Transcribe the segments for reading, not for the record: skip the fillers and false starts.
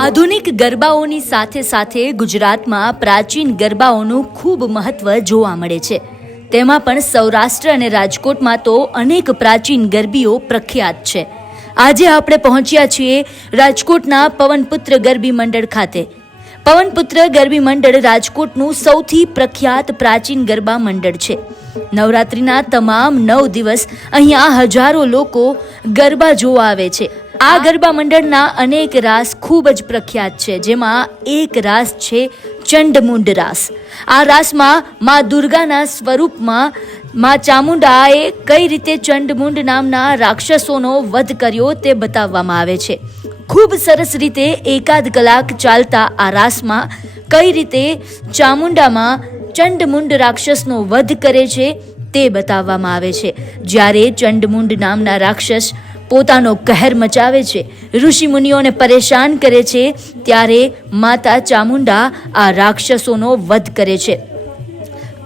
આધુનિક ગરબાઓની સાથે સાથે ગુજરાતમાં પ્રાચીન ગરબાઓનું ખૂબ મહત્વ જોવા મળે છે. તેમાં પણ સૌરાષ્ટ્ર અને રાજકોટમાં તો અનેક પ્રાચીન ગરબીઓ પ્રખ્યાત છે. આજે આપણે પહોંચ્યા છીએ રાજકોટના પવનપુત્ર ગરબી મંડળ ખાતે. પવનપુત્ર ગરબી મંડળ રાજકોટનું સૌથી પ્રખ્યાત પ્રાચીન ગરબા મંડળ છે. નવરાત્રિના તમામ 9 દિવસ અહીંયા હજારો લોકો ગરબા જોવા આવે છે. આ ગરબા મંડળના અનેક રાસ ખૂબ જ પ્રખ્યાત છે, જેમાં એક રાસ છે ચંડમુંડ રાસ. આ રાસમાં મા દુર્ગાના સ્વરૂપમાં મા ચામુંડાએ કઈ રીતે ચંડમુંડ નામના રાક્ષસોનો વધ કર્યો તે બતાવવામાં આવે છે. ખૂબ સરસ રીતે 1.5 કલાક ચાલતા આ રાસમાં કઈ રીતે ચામુંડામાં ચંડમુંડ રાક્ષસનો વધ કરે છે તે બતાવવામાં આવે છે. જ્યારે ચંડમુંડ નામના રાક્ષસ પોતાનો કહેર મચાવે છે, ઋષિ મુનિઓને પરેશાન કરે છે, ત્યારે માતા ચામુંડા આ રાક્ષસોનો વધ કરે છે.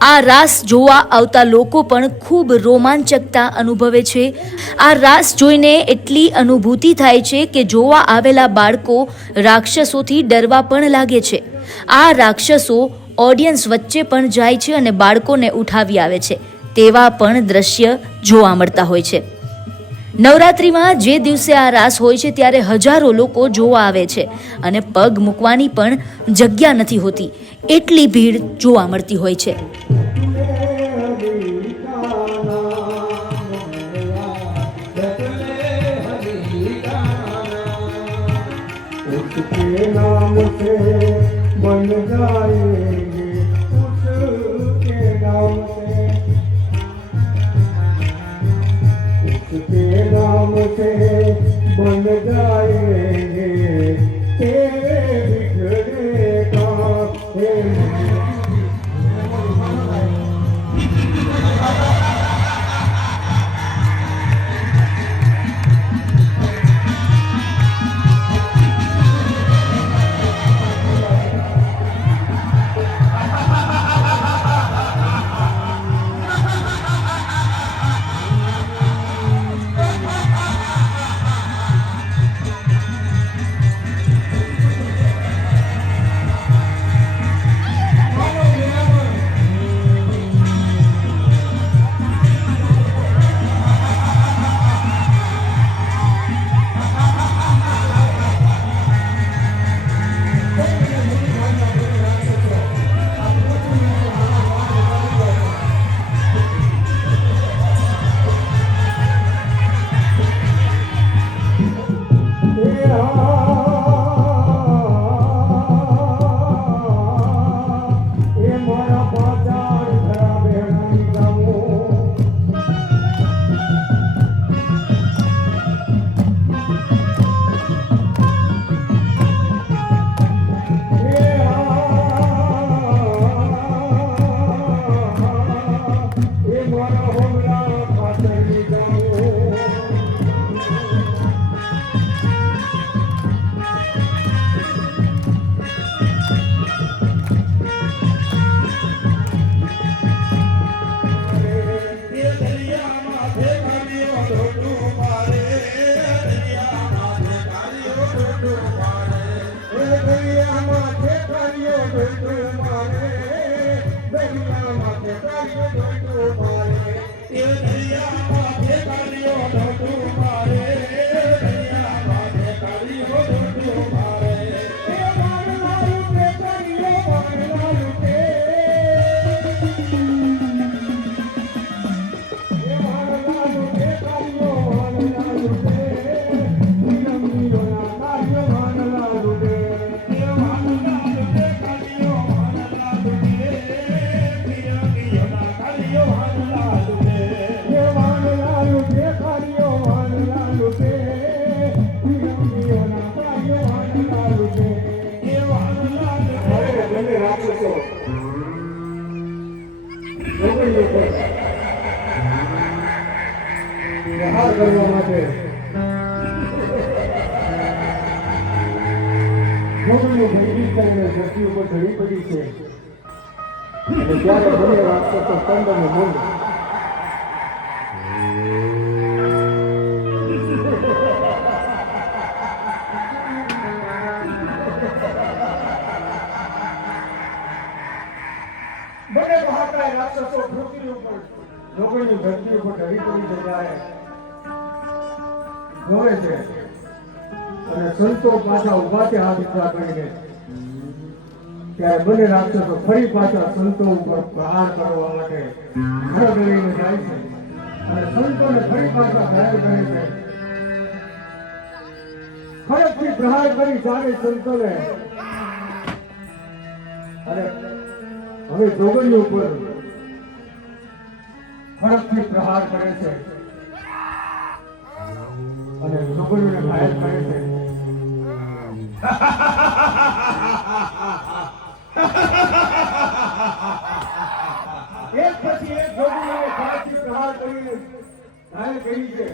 આ રાસ જોવા આવતા લોકો પણ ખૂબ રોમાંચકતા અનુભવે છે. આ રાસ જોઈને એટલી અનુભૂતિ થાય છે કે જોવા આવેલા બાળકો રાક્ષસોથી ડરવા પણ લાગે છે. આ રાક્ષસો ઓડિયન્સ વચ્ચે પણ જાય છે અને બાળકોને ઉઠાવી આવે છે. તેવા પણ દ્રશ્ય જોવા મળતા હોય છે. નવરાત્રિમાં જે દિવસે આ રાસ હોય છે ત્યારે હજારો લોકો જોવા આવે છે અને પગ મૂકવાની પણ જગ્યા નથી હોતી, એટલી ભીડ જોવા મળતી હોય છે. बन जाएंगे तेरे बिखरे कांटे. પ્રહાર કરવા માટે જોગણીઓ ભયભીત કરીને ધરતી ઉપર ઢળી પડી છે અને ત્યારે બંને રાક્ષસો કંદ અને મૂંડ બંને મહાકાય રાક્ષસો પૃથ્વી ઉપર જોગણીની ધરતી ઉપર ઢળી પડી છે ત્યારે જોવે છે અને સંતો પાછા ઉભા છે હાથ ઊંચા કરીને ત્યારે બંને રાક્ષસો ફરી પાછા સંતો ઉપર પ્રહાર કરવા માટે હળગળીને જાય છે અને સંતોને ફરી પાછા ઘાયલ કરે છે. ખડકથી પ્રહાર કરી ચારે સંતોને અને હવે જોગણીઓ ઉપર ખડકથી પ્રહાર કરે છે અને જોગણીઓને ઘાયલ કરે છે. એક પછી એક જોગણીઓને ખડકથી પ્રહાર કરીને ઘાયલ કરી છે.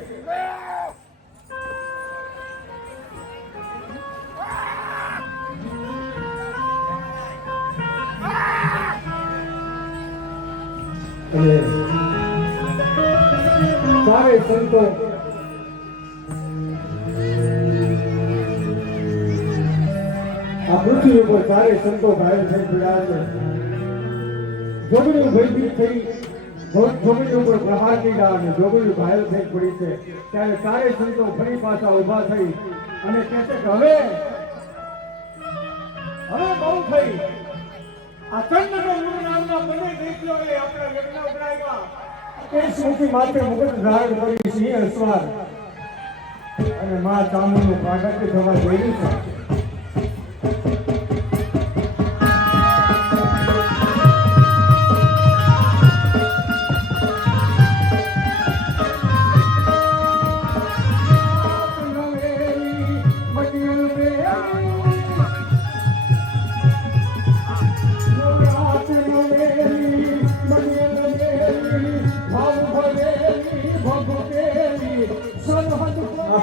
અને ચારે સંતો આ પૃથ્વી ઉપર ચારે સંતો ઘાયલ થઈ પડ્યા છે. જોગણીઓ ભયભીત થઈ જોગણીઓ ઉપર પ્રહાર કર્યા અને જોગણીઓ ઘાયલ થઈ પડી છે. ત્યારે ચારે સંતો ફરી પાછા ઉભા થઈ અને કહે છે કે હવે બહુ થઈ. આ ચંદ અને મૂળ નામના બંને દૈત્યોએ આપણા યજ્ઞ ઉભરાવ્યા. એ સૌથી માથે મુગટ ધારણ કરી સિંહ અસવાર અને મા ચામુંડનું પ્રાગટ્ય થવા જઈ રહ્યું છે.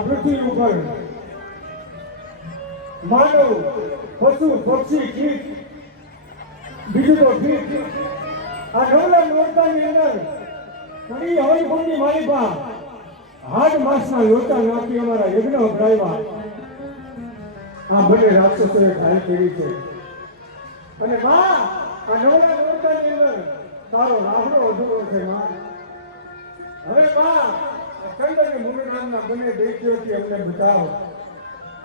પૃથ્વી ઉપર માનવ પશુ પક્ષી કીટ બીજું તો કીટ આ નવલા નોરતાની અંદર ઘણી હવનકુંડની માલિકા હાડ માસના લોટા નાખી અમારા યજ્ઞ ઉભરાવ્યા. આ બંને રાક્ષસોએ ઘાયલ કરી છે. અને માં આ નવલા નોરતાની અંદર તારો રાહડો અધૂરો છે. માં હવે માં ચંદ અને મૂળ નામના બંને દૈત્યોથી અમને બચાવો,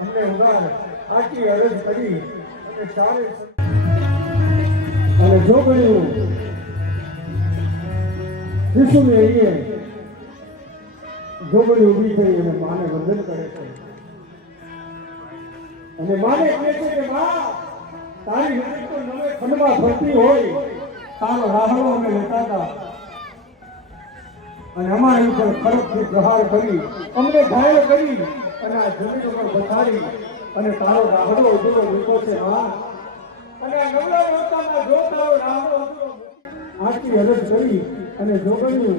અમને ઉગાર. આટલી અરજ કરી અને ચારે અને જોગણીઓ શિશુને અહીંયા જોગણી ઊભી થઈ અને માને વંદન કરે છે અને માને કહે છે કે માં તારી નજીક તો નવે ખંડમાં ફરતી હોય તારો રાહડો અમે લેતા હતા અને અમારી ઉપર ખડકથી પ્રહાર કરી અમને ઘાયલ કરી અને આ જમીન ઉપર બતાડી અને તારો રાહડો અધૂરો મૂકો છે. માં અને આ નવલા નોરતામાં જો તારો રાહડો આટલી અરજ કરી અને જોગણીઓ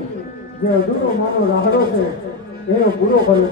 જે અધૂરો માનો રાહડો છે એનો પૂરો કર્યો.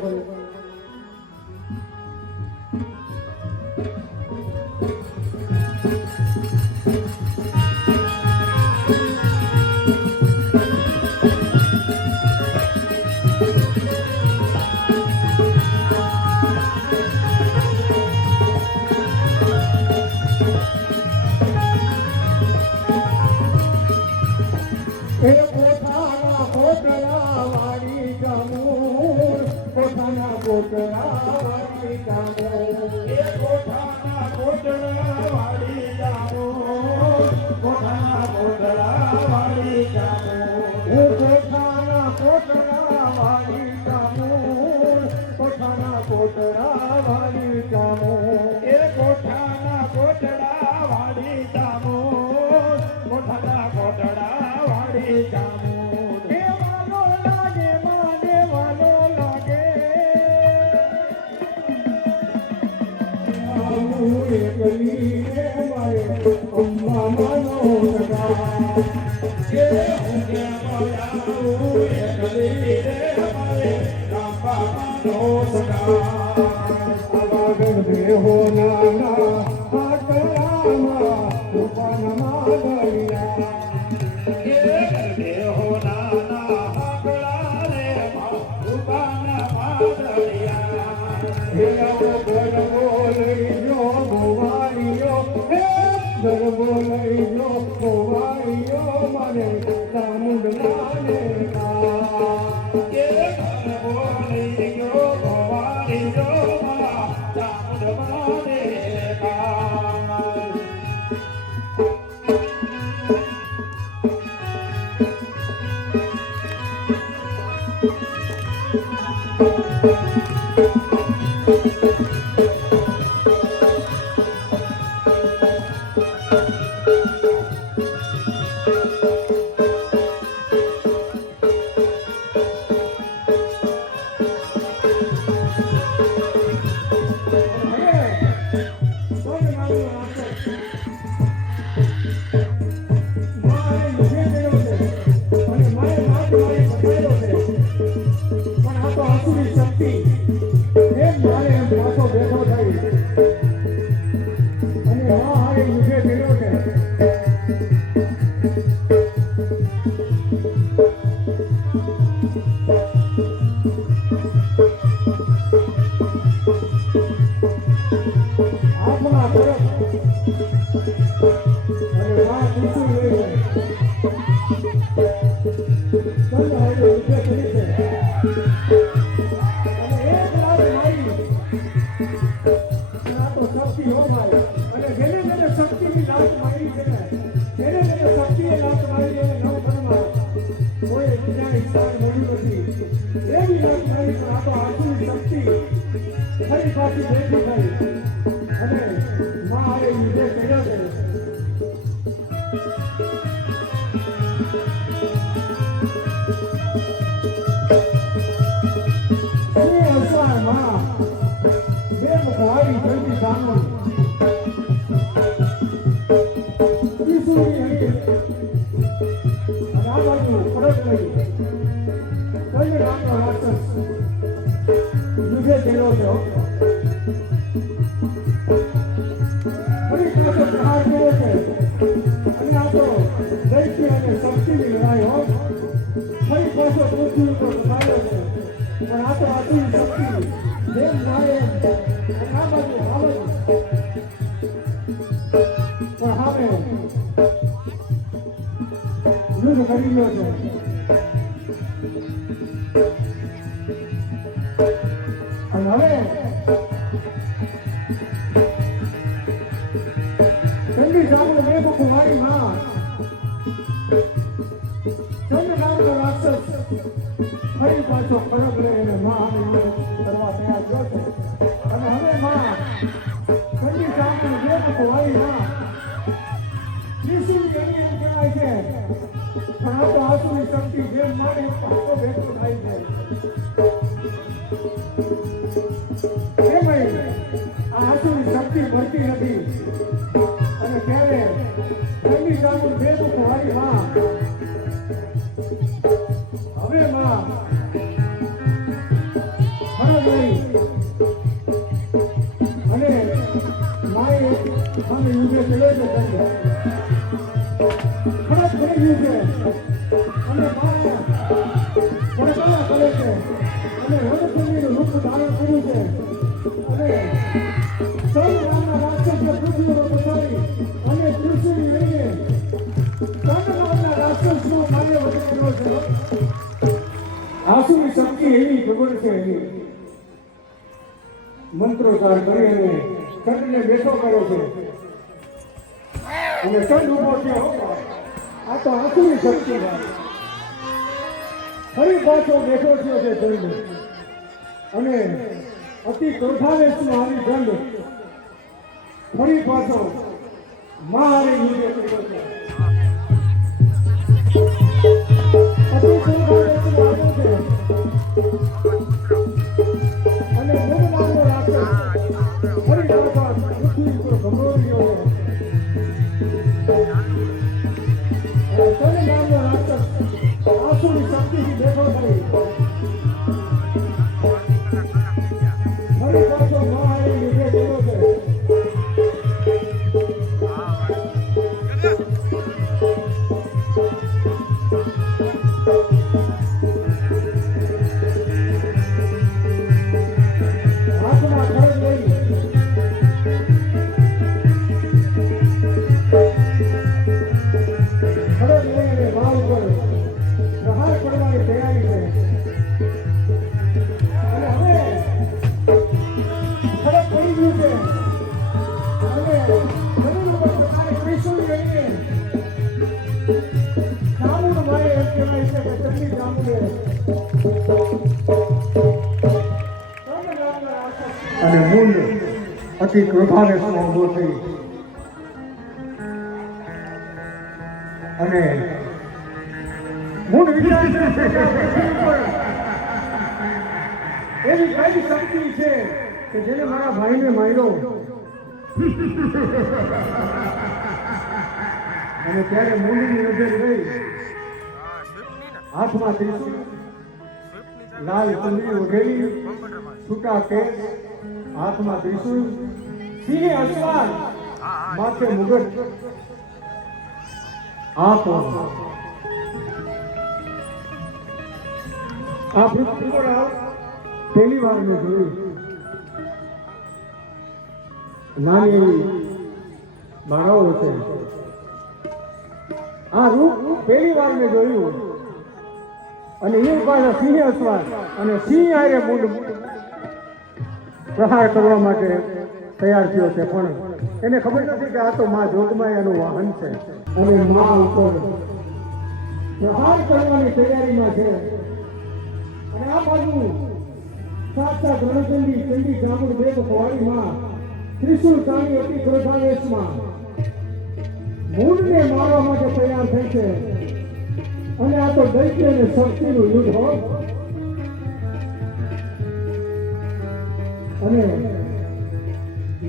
Yeah. સદા આગળ દેહો નાના આકરામાં રૂપાના માદરિયા દેહો નાના આકરા રે રૂપાના માદરિયા હેલો બોલજો ગોવાળિયો હે ગરબો લઈજો ગોવાળિયો મને ચામુંડ માને મંત્રોચ્ચાર કરી અને ચંદ્રને બેઠો કર્યો છે અને ચંદ ઉભો થયો. આ તો આસુરી શક્તિ ફરી પાછો બેઠો થયો છે ચંદ અને અતિ ક્રોધાવેશનો આવી ચંદ ફરી પાછો મહારી યુદ્ધ કર્યો છે. અતિ ક્રોધાવેશનો આવ્યો છે અને મોગલાનો રાક્ષસ ફરી પાછો પૃથ્વી પર ગમરોળ્યો છે. ચંદ નામનો રાક્ષસ આસુરી શક્તિથી બેઠો થઈ ફરી પાછો મહારાણી લીધે ગયો છે. હાથમાં ખડગ લઈ ખડગ લઈને વાવ ઉપર પ્રહાર કરવાની તૈયારી છે. અને હવે ખડગ પડી ગયું છે. અને જમીન ઉપર પ્રહાર ત્રિશુલ લઈને ચામુંડ મારે એમ કહેવાય છે કે ચંડી ચામુંડે અને મૂળ અતિ ક્રોધાવેશમાં ઊભો થઈ અને મૂળ વિચાર કરે છે કે આ પૃથ્વી ઉપર એવી કઈ શક્તિ છે કે જેને મારા ભાઈને માર્યો. અને ત્યારે મૂળની નજર ગઈ હાથમાં ત્રિશુલ, લાલ ચંદ્રી ઓઢેલી, છૂટા કેસ, હાથમાં ત્રિશુલ, સિંહ અશ્વાર, માથે મુગટ. આ પૃથ્વી પર પહેલી વાર મેં જોયું. નાની એવી બાળાઓ છે. આ રૂપ પહેલી વાર મેં જોયું. અને એ પાછા સિંહ અશ્વાર અને સિંહ આરે મૂળ પ્રહાર કરવા માટે તૈયાર થયો છે. પણ એને ખબર નથી કે આ તો મા જોગમાયાનું વાહન છે અને મા ઉપર પ્રહાર કરવાની તૈયારીમાં છે. અને આ બાજુ સાક્ષાત રણચંડી ચંડી ચામુંડ દેવ ભવાની માં ત્રિશુલ સાની અતિ ક્રોધાવેશમાં મૂળને મારવા માટે તૈયાર થઈ છે. અને આ તો દૈત્ય અને શક્તિનું યુદ્ધ હોય. અને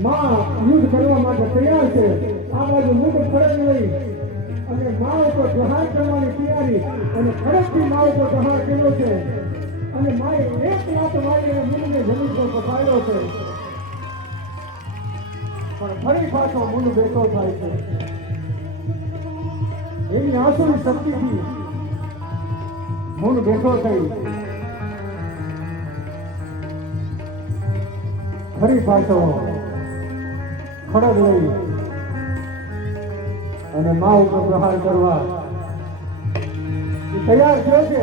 માં યુદ્ધ કરવા માટે તૈયાર છે. આ બાજુ મુખ ખડગ લઈ અને મા ઉપર પ્રહાર કરવાની તૈયારી. અને ખડગથી મા ઉપર પ્રહાર કર્યો છે. અને માએ એક લાત મારી અને મુંડને જમીન પર પકડાયો છે. પણ ફરી પાછો મુંડ બેઠો થાય છે. એની આસુરી શક્તિથી મૂળ બેઠો થઈ ફરી પાછો ખડગ લઈ અને મા ઉપર પ્રહાર કરવા તૈયાર થયો છે.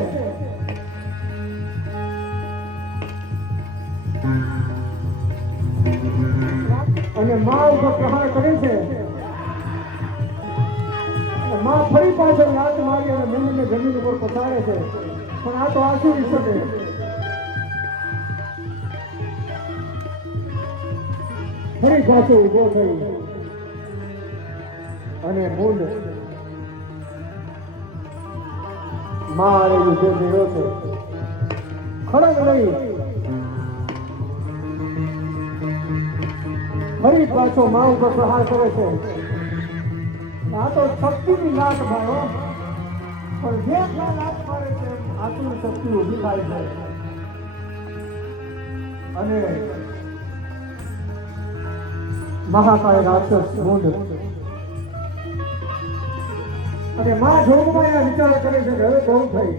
અને મા ઉપર પ્રહાર કરે છે. માં ફરી પાછળ લાત મારી અને મૂળને જમીન ઉપર પછાડે છે. પણ આ તો આસુરી શકે. ફરી પાછો ઉભો થઈ અને મૂળ માં યુદ્ધ થયો છે. ખડગ લઈ ફરી પાછો મા ઉપર પ્રહાર કરે છે. આ તો શક્તિની લાત ભાઈ. પણ જે લાત મારે છે આસુરી શક્તિ ઊભી થાય છે. અને મહાકાય રાક્ષસ મૂંડ અને મા જોગમાયા વિચાર કરે છે કે હવે બહુ થઈ,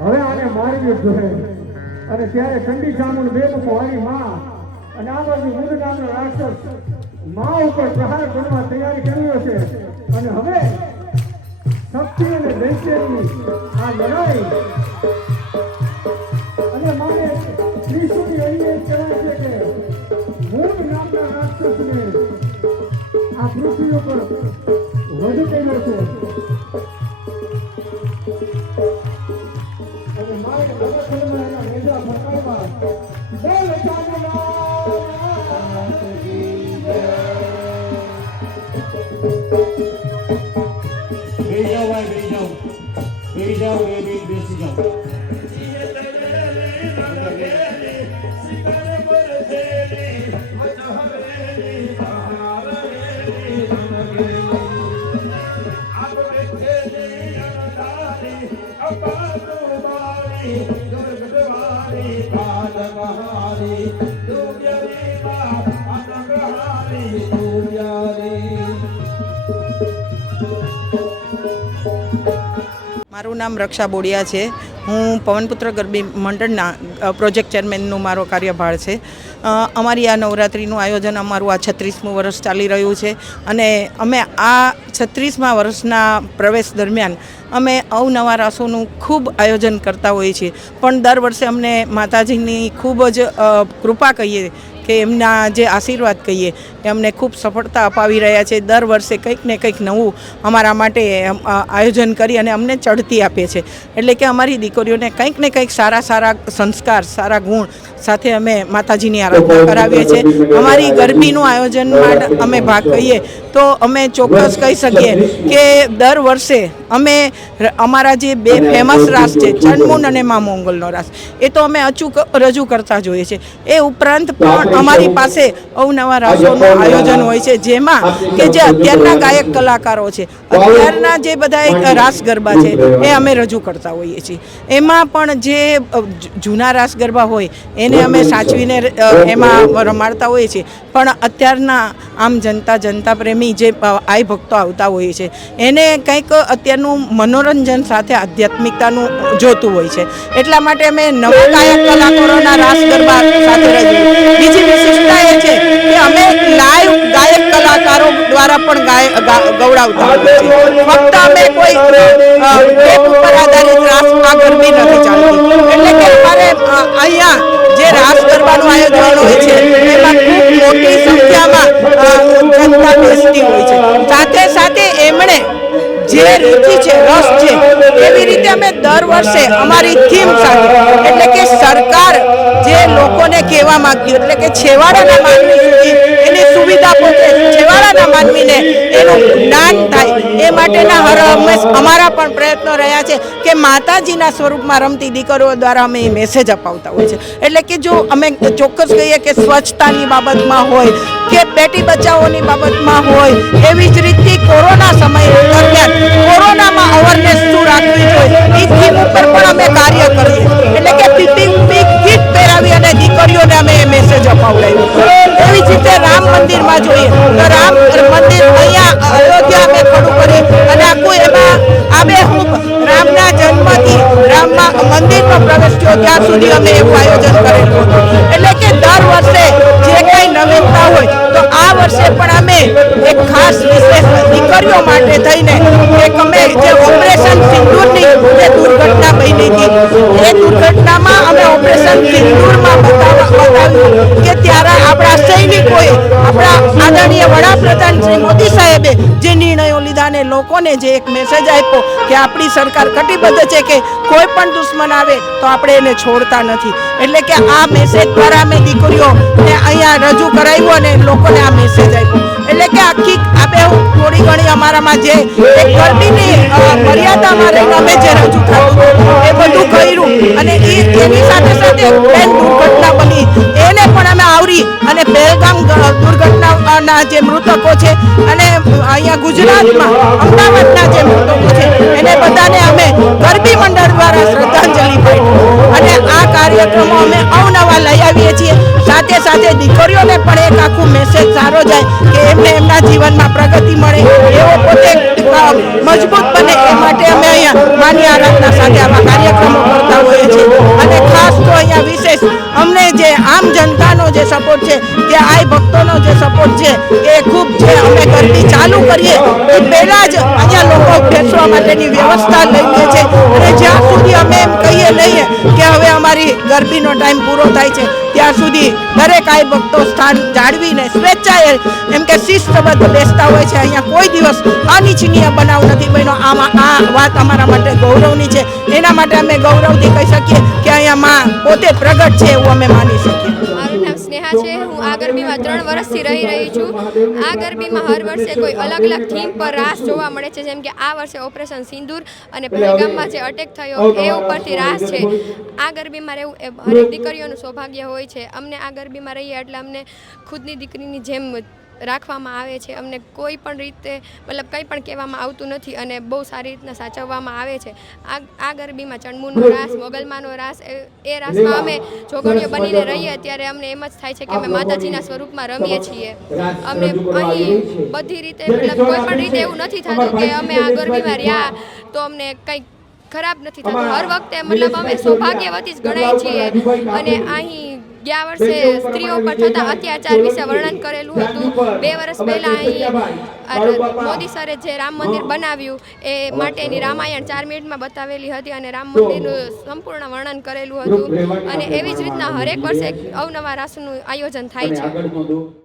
હવે આને મારવી જોઈએ. અને ત્યારે ચંડી ચામુંડ બે ભવાની માં અને આ બાજુ મૂંડ નામનો રાક્ષસ મા ઉપર પ્રહાર કરવા તૈયારી કર્યો છે. અને હવે શક્તિ અને દૈત્યની આ લડાઈ અને માને ત્રિશુલની અહીં એમ કહેવાય છે કે મૂળ નામના રાક્ષસને આ પૃથ્વી ઉપર વધ કર્યો છે. અને મારે રમતમાં એના નેજા ફરકાવવા બોલ ચાંદલા બેસી જાઓ બેસી જાઓ. Bye. આનંદહારી તું પ્યારી માં આનંદહારી તું પ્યારી. મારું નામ રક્ષા બોડિયા છે. હું પવનપુત્ર ગરબી મંડળના પ્રોજેક્ટ ચેરમેનનું મારો કાર્યભાર છે. અમારી આ નવરાત્રિનું આયોજન અમારું આ 36મું વર્ષ ચાલી રહ્યું છે અને અમે આ 36મા વર્ષના પ્રવેશ દરમિયાન અમે અવનવા રાસોનું ખૂબ આયોજન કરતા હોઈએ છીએ. પણ દર વર્ષે અમને માતાજીની ખૂબ જ કૃપા કહીએ કે એમના જે આશીર્વાદ કહીએ એ અમને ખૂબ સફળતા અપાવી રહ્યા છે. દર વર્ષે કંઈક ને કંઈક નવું અમારા માટે આયોજન કરી અને અમને ચડતી આપે છે. એટલે કે અમારી દીકરીઓને કંઈક ને કંઈક સારા સારા સંસ્કાર, સારા ગુણ સાથે અમે માતાજીની આરાધના કરાવીએ છીએ. અમારી ગરબીનું આયોજનમાં અમે ભાગ લઈએ તો અમે ચોક્કસ કહી શકીએ કે દર વર્ષે અમે અમારા જે બે ફેમસ રાસ છે, ચંડમુંડ અને મા મોંગલનો રાસ, એ તો અમે અચૂક રજૂ કરતા જોઈએ છીએ. એ ઉપરાંત પણ અમારી પાસે અવનવા રાસોનું આયોજન હોય છે, જેમાં કે જે અત્યારના ગાયક કલાકારો છે, અત્યારના જે બધા રાસ ગરબા છે એ અમે રજૂ કરતા હોઈએ છીએ. એમાં પણ જે જૂના રાસ ગરબા હોય એને અમે સાચવીને એમાં રમાડતા હોઈએ છીએ. પણ અત્યારના આમ જનતા પ્રેમી જે આઈ ભક્તો આવતા હોય છે એને કંઈક અત્યારનું મનોરંજન સાથે આધ્યાત્મિકતાનું જોતું હોય છે. એટલા માટે અમે નવા ગાયક કલાકારોના રાસ ગરબા સાથે રજૂ. બીજી વિશિષ્ટતા એ છે કે અમે લાઈવ ગાયક કલાકારો દ્વારા પણ ગવડાવતા હોઈએ છીએ. ફક્ત અમે કોઈ ટેપ ઉપર આધારિત રાસ આ ગરબી નથી ચાલતી. એટલે કે અમારે અહીંયા જે રાસ ગરબાનું આયોજન હોય છે એમાં ખૂબ મોટી સંખ્યામાં જનતા બેસતી હોય છે. સાથે સાથે એમણે જે રુચિ છે, રસ છે, એવી રીતે અમે દર વર્ષે અમારી થીમ સાથે, એટલે કે સરકાર જે લોકોને કહેવા માંગતી, એટલે કે છેવાડાના માનવી સુધી એની સુવિધા પહોંચે, છેવાડાના માનવીને એનું જ્ઞાન થાય, એ માટેના હર હંમેશ અમારા પણ પ્રયત્નો રહ્યા છે કે માતાજીના સ્વરૂપમાં રમતી દીકરીઓ દ્વારા અમે એ મેસેજ અપાવતા હોય છે. એટલે કે જો અમે ચોક્કસ કહીએ કે સ્વચ્છતાની બાબતમાં હોય કે બેટી બચાવોની બાબતમાં હોય, એવી જ રીતે કોરોના સમય દરમિયાન કોરોનામાં અવેરનેસ શું રાખવી જોઈએ એ થીમ ઉપર પણ અમે કાર્ય કરીએ. એટલે કે પીપીઈ કીટ પહેરાવી અને દીકરીઓને અમે એ મેસેજ અપાવડાવ્યું. એવી જ રીતે રામ મંદિરમાં જોઈએ તો રામ મંદિર અહીંયા અયોધ્યા અમે ખડું કરી અને આખું એમાં આબેહૂબ રામના જન્મથી રામના મંદિરનો પ્રવેશ થયો ત્યાં સુધી અમે એવું આયોજન કરેલું હતું. એટલે કે દર વર્ષે જે કંઈ નવીનતા હોય તો આ વર્ષે પણ અમે એક ખાસ વિશેષ દીકરીઓ માટે થઈને એક અમે જે ઓપરેશન સિંદૂરની જે દુર્ઘટના બની હતી એ દુર્ઘટનામાં અમે ઓપરેશન સિંદૂરમાં બતાવ્યું કે ત્યારે આપણા સૈનિકોએ, આપણા આદરણીય વડાપ્રધાન શ્રી મોદી સાહેબે જે નિર્ણયો લીધા ને લોકોને જે એક મેસેજ આપ્યો કે આપણી સરકાર કટિબદ્ધ છે કે કોઈ પણ દુશ્મન આવે તો આપણે એને છોડતા નથી. એટલે કે આ મેસેજ દ્વારા અમે દીકરીઓને અહીંયા રજૂ કરાવ્યું અને લોકોને આ મેસેજ આપ્યો. એટલે કે આખી આપણે થોડી ઘણી અમારામાં જે એક ગરબીની મર્યાદામાં રહીને અમે જે રજૂ થતું એ બધું કર્યું અને એની સાથે સાથે ટ્રેન દુર્ઘટના બની એને પણ અમે આવરી અને પહેલગામ દુર્ઘટનાના જે મૃતકો છે અને અહીંયા ગુજરાતમાં અમદાવાદના જે મૃતકો છે એને બધાને અમે ગરબી મંડળ દ્વારા શ્રદ્ધાંજલિ પાઠવી અને આ કાર્યક્રમો અમે અવનવા લઈ આવીએ છીએ. સાથે સાથે દીકરીઓને પણ એક આખું મેસેજ સારો જાય કે એમને એમના જીવનમાં પ્રગતિ મળે, એવો પોતે મજબૂત બને, એ માટે અમે અહીંયા માની આરાધના સાથે આવા કાર્યક્રમો કરતા હોઈએ છીએ. અને ખાસ તો અહીંયા વિશેષ અમને જે આમ જનતાનો જે સપોર્ટ છે, જે આઈ ભક્તોનો જે સપોર્ટ છે એ ખૂબ છે. અમે ગરબી ચાલુ કરીએ એ પહેલાં જ અહીંયા લોકો બેસવા માટેની વ્યવસ્થા લઈ લે છે અને જ્યાં સુધી અમે એમ કહીએ નહીં કે હવે અમારી ગરબીનો ટાઈમ પૂરો થાય છે ત્યાં સુધી દરેક આઈ ભક્તો સ્થાન જાળવીને સ્વેચ્છાએ એમ કે શિસ્તબદ્ધ બેસતા હોય છે. અહીંયા કોઈ દિવસ અનિચ્છનીય બનાવ નથી બન્યો. આ વાત અમારા માટે ગૌરવની છે. એના માટે અમે ગૌરવથી કહી શકીએ કે અહીંયા માં પોતે પ્રગટ છે એવું અમે માની શકીએ. મારું નામ સ્નેહા છે. હું આ ગરબીમાં 3 વર્ષથી રહી છું. આ ગરબીમાં હર વર્ષે કોઈ અલગ અલગ થીમ પર રાસ જોવા મળે છે. જેમ કે આ વર્ષે ઓપરેશન સિંદૂર અને પહેલગામમાં જે અટેક થયો એ ઉપરથી રાસ છે. આ ગરબીમાં રહેવું એ હરેક દીકરીઓનું સૌભાગ્ય હોય છે. અમને આ ગરબીમાં રહીએ એટલે અમને ખુદની દીકરીની જેમ રાખવામાં આવે છે. અમને કોઈ પણ રીતે મતલબ કંઈ પણ કહેવામાં આવતું નથી અને બહુ સારી રીતના સાચવવામાં આવે છે. આ ગરબીમાં ચણમૂનનો રાસ, મોગલમાનો રાસ, એ રાસમાં અમે છોકરીઓ બનીને રહીએ ત્યારે અમને એમ જ થાય છે કે અમે માતાજીના સ્વરૂપમાં રમીએ છીએ. અમને અહીં બધી રીતે મતલબ કોઈ પણ રીતે એવું નથી થતું કે અમે આ ગરબીમાં રહ્યા તો અમને કંઈક ખરાબ નથી થતું. હર વખતે મતલબ અમે સૌભાગ્યવતી જ ગણાય છીએ. અને અહીં ગયા વર્ષે સ્ત્રીઓ પર થતા અત્યાચાર વિશે વર્ણન કરેલું હતું. 2 વર્ષ પહેલાં અહીં મોદી સરે જે રામ મંદિર બનાવ્યું એ માટેની રામાયણ 4 મિનિટમાં બતાવેલી હતી અને રામ મંદિરનું સંપૂર્ણ વર્ણન કરેલું હતું. અને એવી જ રીતના હરેક વર્ષે અવનવા રાસનું આયોજન થાય છે.